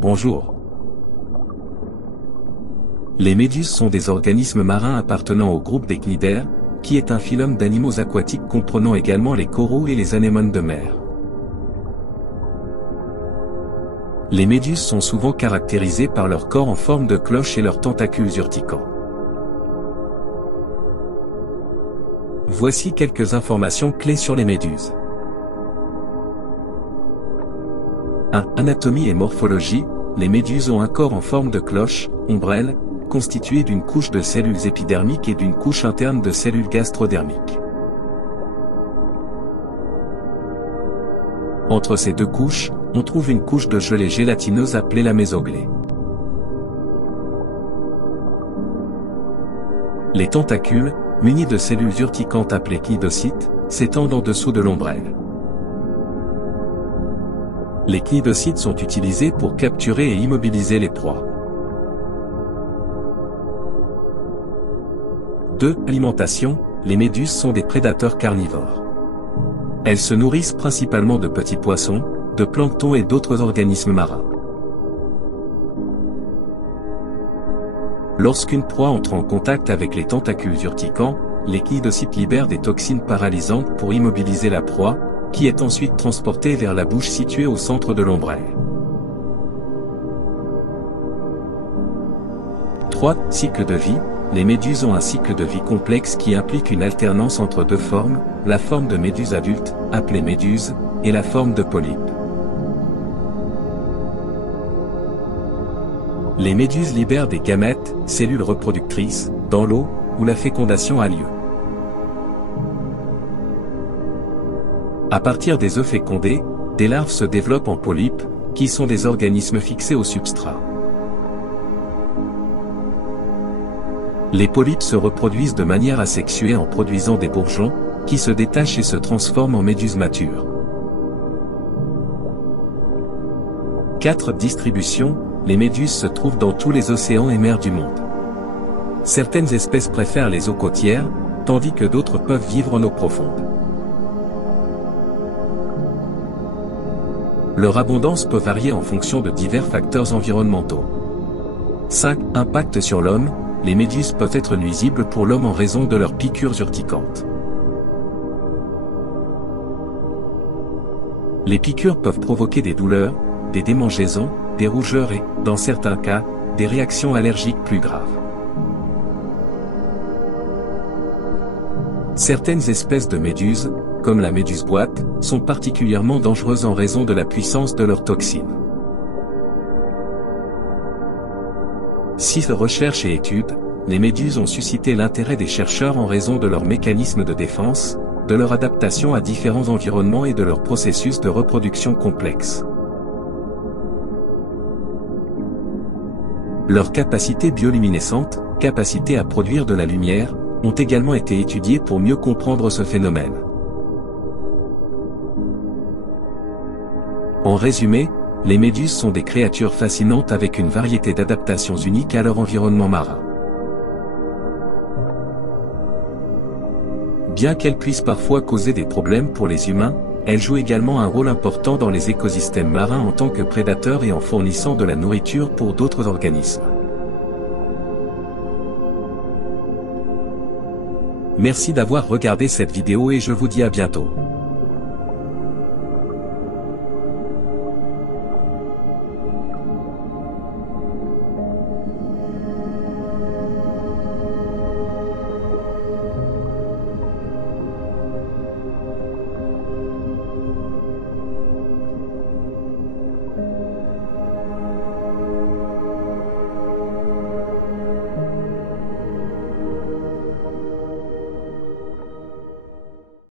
Bonjour. Les méduses sont des organismes marins appartenant au groupe des cnidaires, qui est un phylum d'animaux aquatiques comprenant également les coraux et les anémones de mer. Les méduses sont souvent caractérisées par leur corps en forme de cloche et leurs tentacules urticants. Voici quelques informations clés sur les méduses. 1. Anatomie et morphologie. Les méduses ont un corps en forme de cloche, ombrelle, constitué d'une couche de cellules épidermiques et d'une couche interne de cellules gastrodermiques. Entre ces deux couches, on trouve une couche de gelée gélatineuse appelée la mésoglée. Les tentacules, munis de cellules urticantes appelées cnidocytes, s'étendent en dessous de l'ombrelle. Les cnidocytes sont utilisés pour capturer et immobiliser les proies. 2. Alimentation. Les méduses sont des prédateurs carnivores. Elles se nourrissent principalement de petits poissons, de plancton et d'autres organismes marins. Lorsqu'une proie entre en contact avec les tentacules urticants, les cnidocytes libèrent des toxines paralysantes pour immobiliser la proie, qui est ensuite transportée vers la bouche située au centre de l'ombrelle. 3. Cycle de vie. Les méduses ont un cycle de vie complexe qui implique une alternance entre deux formes, la forme de méduse adulte, appelée méduse, et la forme de polype. Les méduses libèrent des gamètes, cellules reproductrices, dans l'eau, où la fécondation a lieu. À partir des œufs fécondés, des larves se développent en polypes, qui sont des organismes fixés au substrat. Les polypes se reproduisent de manière asexuée en produisant des bourgeons, qui se détachent et se transforment en méduses matures. 4. Distribution. Les méduses se trouvent dans tous les océans et mers du monde. Certaines espèces préfèrent les eaux côtières, tandis que d'autres peuvent vivre en eau profonde. Leur abondance peut varier en fonction de divers facteurs environnementaux. 5. Impact sur l'homme. Les méduses peuvent être nuisibles pour l'homme en raison de leurs piqûres urticantes. Les piqûres peuvent provoquer des douleurs, des démangeaisons, des rougeurs et, dans certains cas, des réactions allergiques plus graves. Certaines espèces de méduses, comme la méduse boîte, sont particulièrement dangereuses en raison de la puissance de leurs toxines. 6. Recherche et études. Les méduses ont suscité l'intérêt des chercheurs en raison de leurs mécanismes de défense, de leur adaptation à différents environnements et de leur processus de reproduction complexe. Leurs capacités bioluminescentes, capacité à produire de la lumière, ont également été étudiées pour mieux comprendre ce phénomène. En résumé, les méduses sont des créatures fascinantes avec une variété d'adaptations uniques à leur environnement marin. Bien qu'elles puissent parfois causer des problèmes pour les humains, elles jouent également un rôle important dans les écosystèmes marins en tant que prédateurs et en fournissant de la nourriture pour d'autres organismes. Merci d'avoir regardé cette vidéo et je vous dis à bientôt.